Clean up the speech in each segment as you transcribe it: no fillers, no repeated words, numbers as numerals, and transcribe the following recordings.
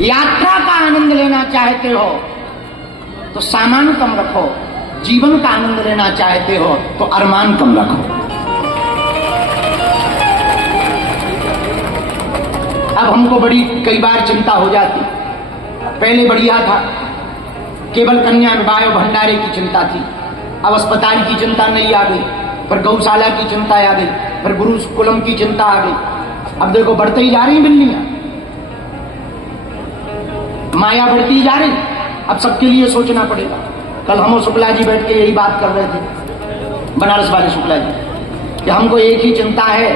यात्रा का आनंद लेना चाहते हो तो सामान कम रखो, जीवन का आनंद लेना चाहते हो तो अरमान कम रखो। अब हमको बड़ी कई बार चिंता हो जाती, पहले बढ़िया था, केवल कन्या विवाह भंडारे की चिंता थी, अब अस्पताल की चिंता नहीं आ गई, फिर गौशाला की चिंता आ गई, फिर गुरुकुलम की चिंता आ गई। अब देखो बढ़ते ही जा रही बिल्लियां, माया बढ़ती जा रही, अब सबके लिए सोचना पड़ेगा। कल हम और शुक्ला जी बैठ के यही बात कर रहे थे, बनारस वाले शुक्ला जी, कि हमको एक ही चिंता है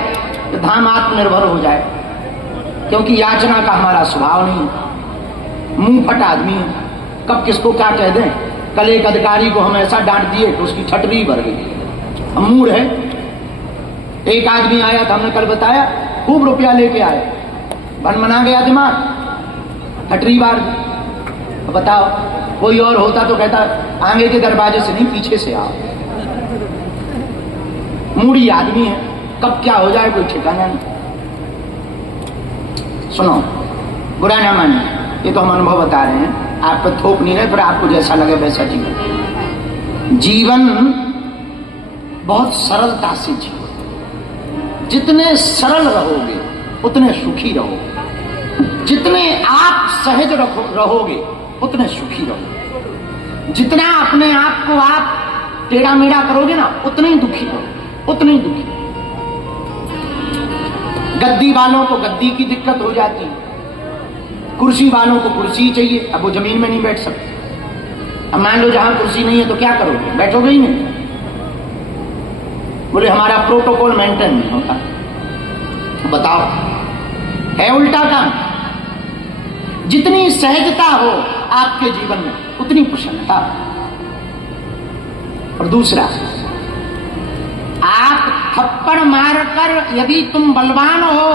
कि धाम आत्मनिर्भर हो जाए, क्योंकि याचना का हमारा स्वभाव नहीं है, मुंह फट आदमी है, कब किसको क्या कह दें। कल एक अधिकारी को हम ऐसा डांट दिए तो उसकी ठटरी भर गई, मूड है। एक आदमी आया था, हमने कल बताया, खूब रुपया लेके आया, बनमना गया दिमाग, ठटरी बार। बताओ कोई और होता तो कहता आगे के दरवाजे से नहीं पीछे से आओ। मूडी आदमी है, कब क्या हो जाए कोई ठिकाना नहीं। सुनो, बुरा ना मानिए, ये तो हम अनुभव बता रहे हैं, आप पर थोप नहीं रहे, फिर आपको जैसा लगे वैसा जीवन। जीवन बहुत सरलता से जियो, जितने सरल रहोगे उतने सुखी रहोगे, जितने आप सहज रहोगे उतने सुखी रहोगे, जितना अपने आप को आप टेढ़ा मेढ़ा करोगे ना उतने ही दुखी रहोगे, उतने ही दुखी। गद्दी वालों को गद्दी की दिक्कत हो जाती है, कुर्सी वालों को कुर्सी चाहिए, अब वो जमीन में नहीं बैठ सकते। अब मान लो जहां कुर्सी नहीं है तो क्या करोगे, बैठोगे ही नहीं। बोले हमारा प्रोटोकॉल मेंटेन नहीं होता। बताओ, है उल्टा काम। जितनी सहजता हो आपके जीवन में उतनी प्रसन्नता। और दूसरा, आप थप्पड़ मारकर यदि तुम बलवान हो,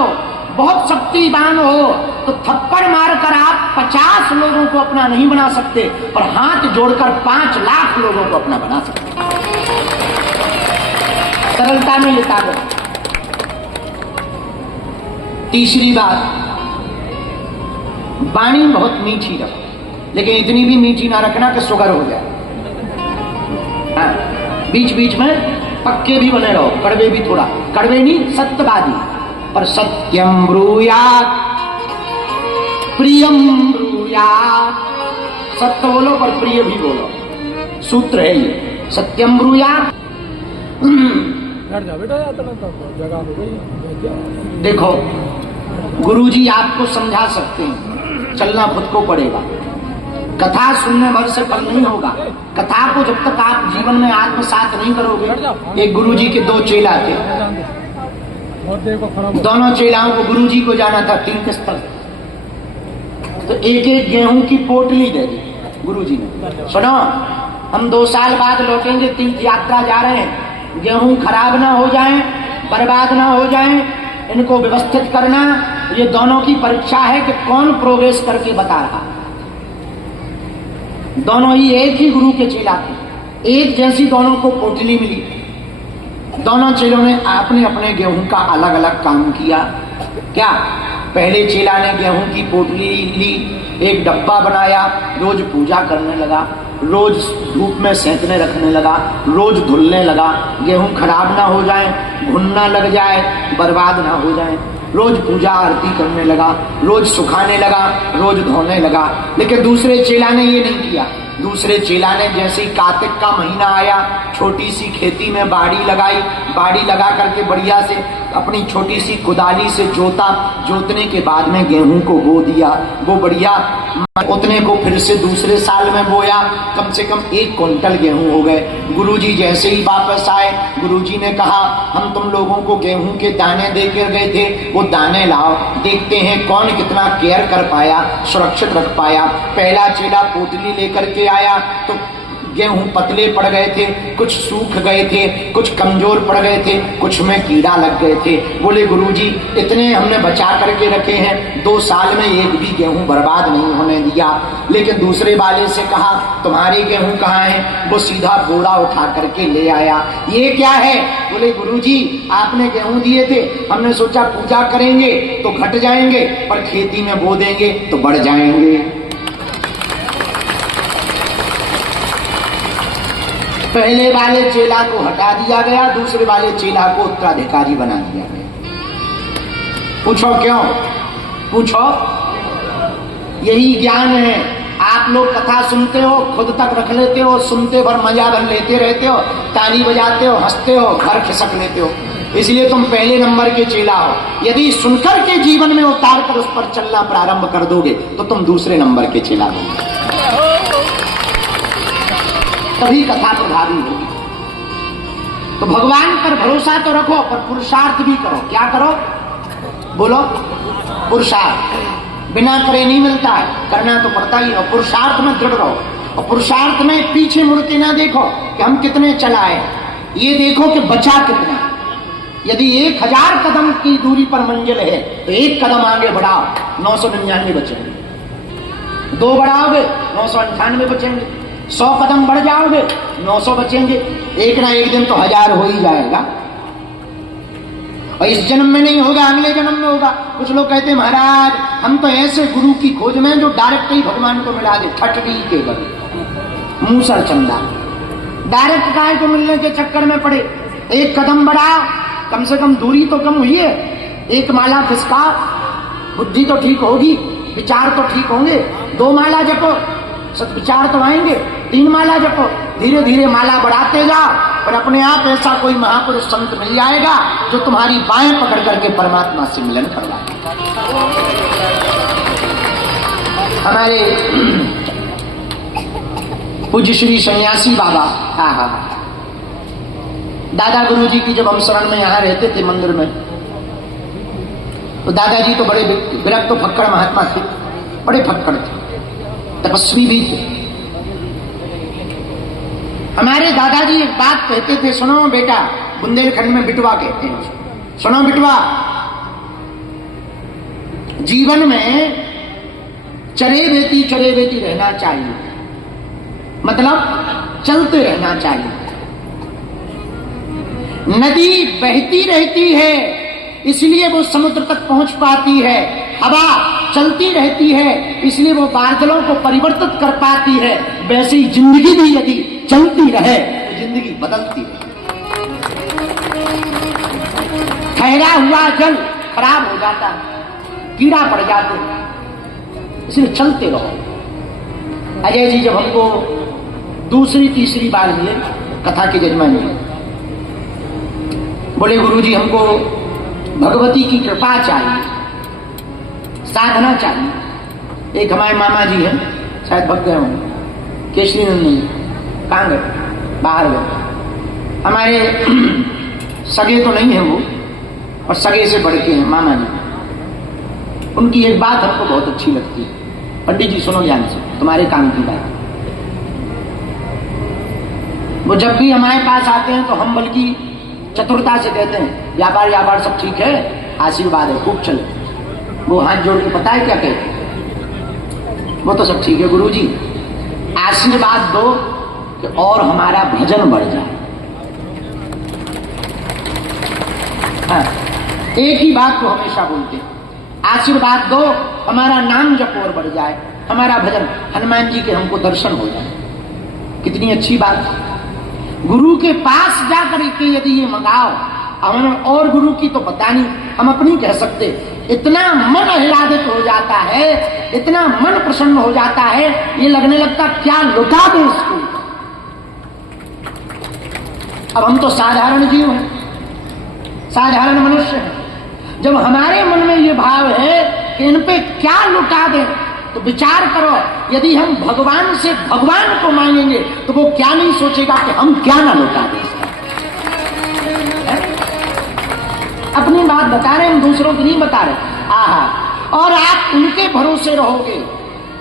बहुत शक्तिवान हो, तो थप्पड़ मारकर आप 50 लोगों को अपना नहीं बना सकते, पर हाथ जोड़कर 5 लाख लोगों को अपना बना सकते। सरलता में ये ताकत। तीसरी बात, वाणी बहुत मीठी रखो, लेकिन इतनी भी मीठी ना रखना कि शुगर हो जाए। हाँ, बीच बीच में पक्के भी बने रहो, कड़वे भी थोड़ा, कड़वे नहीं सत्यवादी, पर सत्यम ब्रूयात् प्रियम ब्रूयात्। सत्य बोलो पर प्रिय भी बोलो, सूत्र है ये, सत्यम ब्रूयात्। देखो गुरुजी आपको समझा सकते हैं, चलना खुद को पड़ेगा। कथा सुनने भर से फल नहीं होगा, कथा को जब तक आप जीवन में आत्मसात नहीं करोगे। एक गुरुजी के 2 चेला थे, दोनों चेलाओं को गुरुजी को जाना था तीर्थ स्थल, तो एक एक गेहूं की पोटली दे दी गुरुजी ने। सुनो, हम 2 साल बाद लौटेंगे, तीर्थ यात्रा जा रहे हैं, गेहूं खराब ना हो जाए, बर्बाद ना हो जाए, इनको व्यवस्थित करना। ये दोनों की परीक्षा है कि कौन प्रोग्रेस करके बता रहा। दोनों ही एक ही गुरु के चेला थे, एक जैसी दोनों को पोटली मिली। दोनों चेलों ने अपने अपने गेहूं का अलग अलग काम किया। क्या, पहले चेला ने गेहूं की पोटली ली, एक डब्बा बनाया, रोज पूजा करने लगा, रोज धूप में सेंकने रखने लगा, रोज धुलने लगा, गेहूं खराब ना हो जाए, घुनना लग जाए, बर्बाद ना हो जाए। रोज पूजा आरती करने लगा, रोज सुखाने लगा, रोज धोने लगा। लेकिन दूसरे चेला ने ये नहीं किया। दूसरे चेला ने जैसे ही कार्तिक का महीना आया, छोटी सी खेती में बाड़ी लगाई, बाड़ी लगा करके बढ़िया से अपनी छोटी सी कुदाली से जोता, जोतने के बाद में गेहूं को बो दिया, वो बढ़िया उतने को फिर से दूसरे साल में बोया, कम से कम 1 क्विंटल गेहूं हो गए। गुरुजी जैसे ही वापस आए, गुरुजी ने कहा हम तुम लोगों को गेहूं के दाने देकर गए थे, वो दाने लाओ, देखते हैं कौन कितना केयर कर पाया, सुरक्षित रख पाया। पहला चेला पोटली लेकर के आया तो गेहूं पतले पड़ गए थे, कुछ सूख गए थे, कुछ कमजोर पड़ गए थे, कुछ में कीड़ा लग गए थे। बोले गुरुजी इतने हमने बचा करके रखे हैं, 2 साल में एक भी गेहूं बर्बाद नहीं होने दिया। लेकिन दूसरे वाले से कहा तुम्हारे गेहूं कहाँ हैं? वो सीधा बोरा उठा करके ले आया। ये क्या है? बोले गुरुजी आपने गेहूं दिए थे, हमने सोचा पूजा करेंगे तो घट जाएंगे, पर खेती में बो देंगे तो बढ़ जाएंगे। पहले वाले चेला को हटा दिया गया, दूसरे वाले चेला को उत्तराधिकारी बना दिया गया। पूछो क्यों? पूछो। यही ज्ञान है। आप लोग कथा सुनते हो, खुद तक रख लेते हो, सुनते भर मजा भर लेते रहते हो, ताली बजाते हो, हंसते हो, घर खिसक लेते हो। इसलिए तुम पहले नंबर के चेला हो। यदि सुनकर के जीवन में उतार कर उस पर चलना प्रारंभ कर दोगे तो तुम दूसरे नंबर के चेला होगे, तभी कथा प्रभावी होगी। तो भगवान पर भरोसा तो रखो, पर पुरुषार्थ भी करो। क्या करो? बोलो। पुरुषार्थ बिना करे नहीं मिलता है, करना तो पड़ता ही है। पुरुषार्थ में दृढ़ रहो, और पुरुषार्थ में पीछे मुड़ के ना देखो कि हम कितने चलाए, ये देखो कि बचा कितना। यदि 1000 कदम की दूरी पर मंजिल है तो 1 कदम आगे बढ़ाओ, 999 बचेंगे। 2 बढ़ाओगे 998 बचेंगे। 100 कदम बढ़ जाओगे 900 बचेंगे। एक ना एक दिन तो 1000 हो ही जाएगा। और इस जन्म में नहीं होगा, अगले जन्म में होगा। कुछ लोग कहते हैं महाराज हम तो ऐसे गुरु की खोज में जो डायरेक्ट ही भगवान को मिला दे। ठटड़ी केवल मूसर चंदा, डायरेक्ट काय को मिलने के चक्कर में पड़े। 1 कदम बढ़ा, कम से कम दूरी तो कम हुई है। 1 माला खिसका, बुद्धि तो ठीक होगी, विचार तो ठीक होंगे। 2 माला जपो, सत्विचार तो आएंगे। 3 माला जपो, धीरे धीरे माला बढ़ाते जाओ, और अपने आप ऐसा कोई महापुरुष संत मिल जाएगा जो तुम्हारी बाहें पकड़ करके परमात्मा से मिलन करवाएगा। हमारे पूज्य श्री सन्यासी बाबा, दादा गुरु जी की जब हम शरण में यहाँ रहते थे मंदिर में, तो दादाजी तो बड़े विरक्त फक्कड़ महात्मा थे, बड़े फक्कड़ थे, तपस्वी भी थे। हमारे दादाजी एक बात कहते थे, सुनो बेटा, बुंदेलखंड में बिटवा कहते हैं, सुनो बिटवा, जीवन में चरे बेटी रहना चाहिए, मतलब चलते रहना चाहिए। नदी बहती रहती है इसलिए वो समुद्र तक पहुंच पाती है, हवा चलती रहती है इसलिए वो बादलों को परिवर्तित कर पाती है। वैसे ही जिंदगी भी यदि चलती रहे तो जिंदगी बदलती रहे। ठहरा हुआ जल खराब हो जाता है, कीड़ा पड़ जाते हैं, इसलिए चलते रहो। अजय जी जब हमको दूसरी तीसरी बार मिले कथा के जजमान में, बोले गुरुजी हमको भगवती की कृपा चाहिए, साधना चाहिए। एक हमारे मामा जी हैं, शायद भग गए होंगे, केशरी नंदन, कहाँ गए? बाहर गए। हमारे सगे तो नहीं है वो, और सगे से बढ़ के हैं मामा जी। उनकी एक बात हमको बहुत अच्छी लगती है, पंडित जी सुनो ध्यान से, तुम्हारे काम की बात। वो जब भी हमारे पास आते हैं तो हम बल्कि चतुरता से कहते हैं व्यापार सब ठीक है, आशीर्वाद है, खूब चले। वो हाथ जोड़ के पता है क्या कहते हैं? वो तो सब ठीक है गुरुजी, आशीर्वाद दो कि और हमारा भजन बढ़ जाए। हाँ, एक ही बात को हमेशा बोलते हैं, आशीर्वाद दो हमारा नाम जप और बढ़ जाए, हमारा भजन, हनुमान जी के हमको दर्शन हो जाए। कितनी अच्छी बात। गुरु के पास जाकर के यदि ये मंगाओ, हमें और गुरु की तो पता नहीं, हम अपनी कह सकते। इतना मन आह्लादित हो जाता है, इतना मन प्रसन्न हो जाता है, ये लगने लगता क्या लुटा दे इसको। अब हम तो साधारण जीव हैं, साधारण मनुष्य हैं। जब हमारे मन में ये भाव है कि इन पे क्या लुटा दें, तो विचार करो, यदि हम भगवान से भगवान को मांगेंगे तो वो क्या नहीं सोचेगा कि हम क्या ना लुटा दें। अपनी बात बता रहे, हम दूसरों की नहीं बता रहे। आहा, और आप उनके भरोसे रहोगे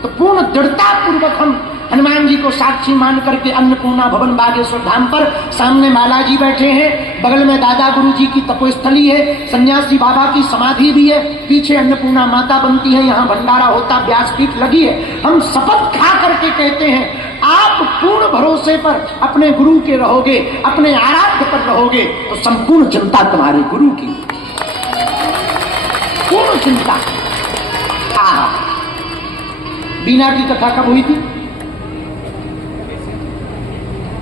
तो पूर्ण दृढ़ता पूर्वक हम हनुमान जी को साक्षी मान करके अन्नपूर्णा भवन बागेश्वर धाम पर सामने माला जी बैठे हैं, बगल में दादा गुरु जी की तपोस्थली है, सन्यासी बाबा की समाधि भी है, पीछे अन्नपूर्णा माता बनती है, यहाँ भंडारा होता, व्यासपीठ लगी है। हम शपथ खा करके कहते हैं आप पूर्ण भरोसे पर अपने गुरु के रहोगे, अपने आराध्य पर रहोगे तो संपूर्ण चिंता तुम्हारे गुरु की, पूर्ण चिंता। बीना की कथा कब हुई थी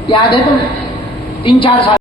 याद है तुम्हें? 3-4 साल